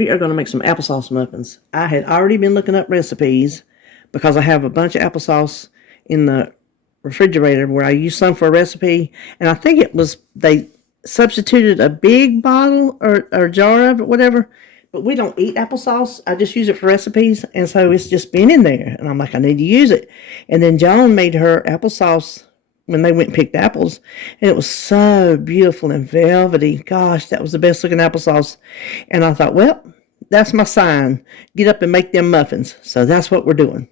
We are going to make some applesauce muffins. I had already been looking up recipes because I have a bunch of applesauce in the refrigerator where I used some for a recipe, and I think it was they substituted a big bottle or jar of it, whatever. But we don't eat applesauce. I just use it for recipes, and so it's just been in there. And I'm like, I need to use it. And then Joan made her applesauce when they went and picked apples, and it was so beautiful and velvety. Gosh, that was the best looking applesauce. And I thought, well, that's my sign. Get up and make them muffins. So that's what we're doing.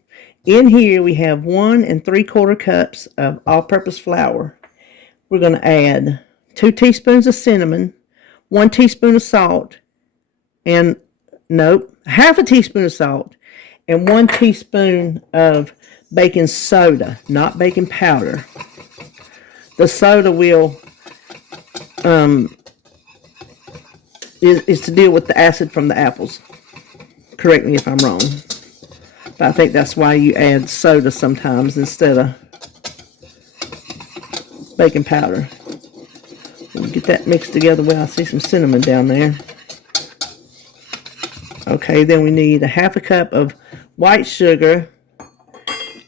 In here, we have 1 3/4 cups of all-purpose flour. We're going to add 2 teaspoons of cinnamon, 1 teaspoon of salt, and half a teaspoon of salt, and 1 teaspoon of baking soda, not baking powder. The soda will is to deal with the acid from the apples. Correct me if I'm wrong, but I think that's why you add soda sometimes instead of baking powder. We'll get that mixed together well. I see some cinnamon down there. Okay, then we need a half a cup of white sugar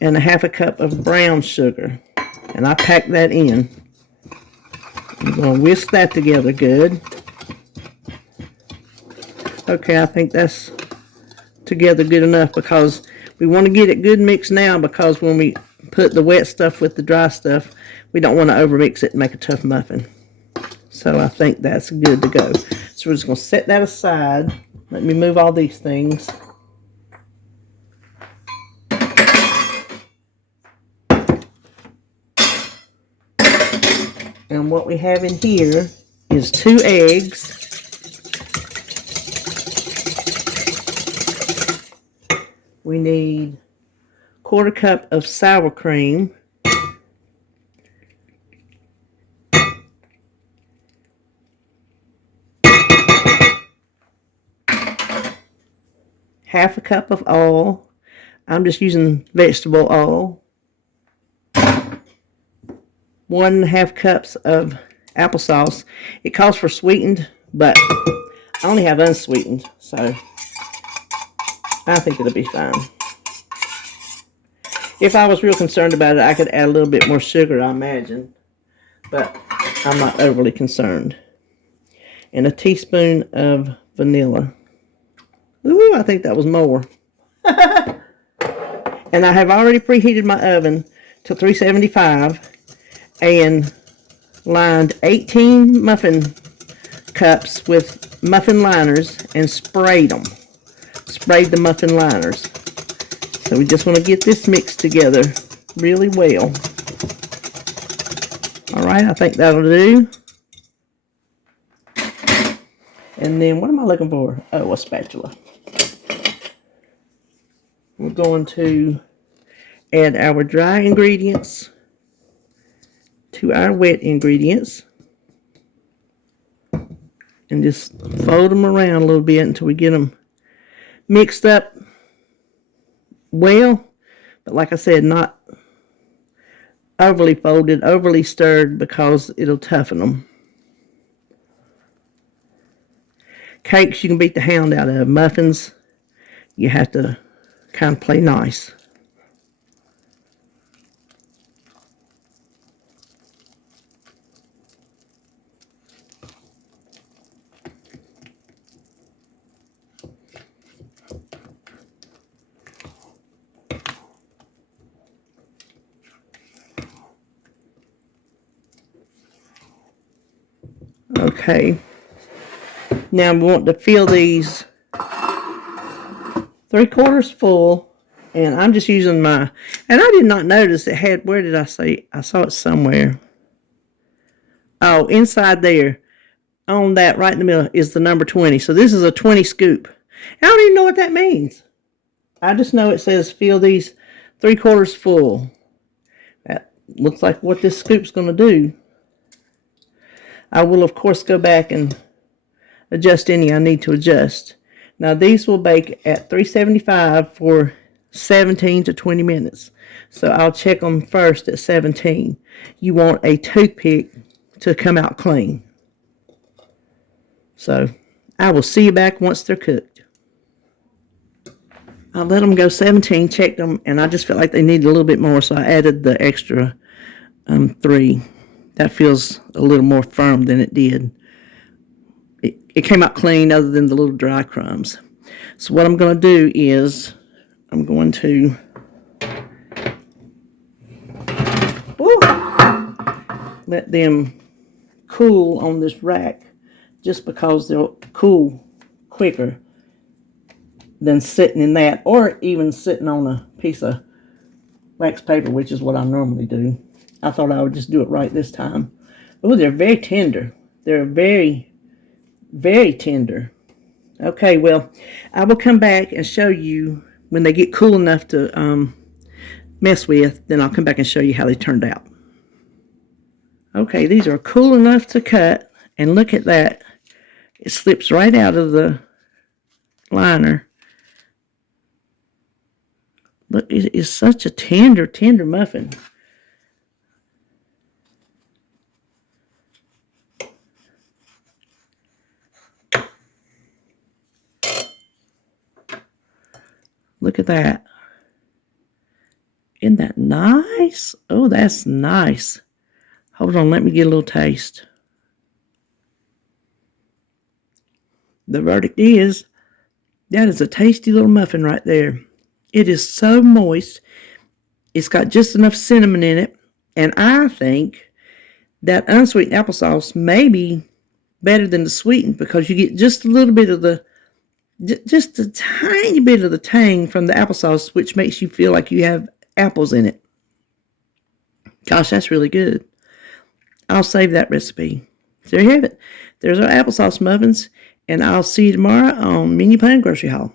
and a half a cup of brown sugar. And I pack that in. I'm going to whisk that together good. Okay, I think that's together good enough because we want to get it good mixed now, because when we put the wet stuff with the dry stuff, we don't want to overmix it and make a tough muffin. So I think that's good to go. So we're just going to set that aside. Let me move all these things. And what we have in here is 2 eggs. We need 1/4 cup of sour cream. Half a cup of oil. I'm just using vegetable oil. 1 1/2 cups of applesauce. It calls for sweetened, but I only have unsweetened, so I think it'll be fine. If I was real concerned about it, I could add a little bit more sugar, I imagine, but I'm not overly concerned. And a teaspoon of vanilla. Ooh, I think that was more. And I have already preheated my oven to 375 and lined 18 muffin cups with muffin liners and sprayed them. Sprayed the muffin liners. So we just want to get this mixed together really well. Alright, I think that'll do. And then what am I looking for? Oh, a spatula. We're going to add our dry ingredients to our wet ingredients. And just fold them around a little bit until we get them mixed up well. But like I said, not overly folded, overly stirred, because it'll toughen them. Cakes you can beat the hound out of. Muffins, you have to kind of play nice. Okay. Now we want to fill these 3/4 full, and I'm just using my, and I did not notice it had, where did I see? I saw it somewhere. Oh, inside there, on that right in the middle is the number 20. So this is a 20 scoop. I don't even know what that means. I just know it says fill these 3/4 full. That looks like what this scoop's going to do. I will, of course, go back and adjust any I need to adjust. Now, these will bake at 375 for 17 to 20 minutes. So I'll check them first at 17. You want a toothpick to come out clean. So I will see you back once they're cooked. I let them go 17, checked them, and I just felt like they needed a little bit more, so I added the extra 3. That feels a little more firm than it did. It came out clean other than the little dry crumbs. So what I'm going to do is I'm going to let them cool on this rack just because they'll cool quicker than sitting in that, or even sitting on a piece of wax paper, which is what I normally do. I thought I would just do it right this time. Oh, they're very tender. They're very, very tender. Okay, well, I will come back and show you when they get cool enough to mess with. Then I'll come back and show you how they turned out. Okay, these are cool enough to cut, and look at that. It slips right out of the liner. Look, it is such a tender, tender muffin. Look at that. Isn't that nice? Oh, that's nice. Hold on, let me get a little taste. The verdict is, that is a tasty little muffin right there. It is so moist. It's got just enough cinnamon in it. And I think that unsweetened applesauce may be better than the sweetened, because you get just a little bit of the, just a tiny bit of the tang from the applesauce, which makes you feel like you have apples in it. Gosh, that's really good. I'll save that recipe. So there you have it. There's our applesauce muffins, and I'll see you tomorrow on Menu Plan Grocery Haul.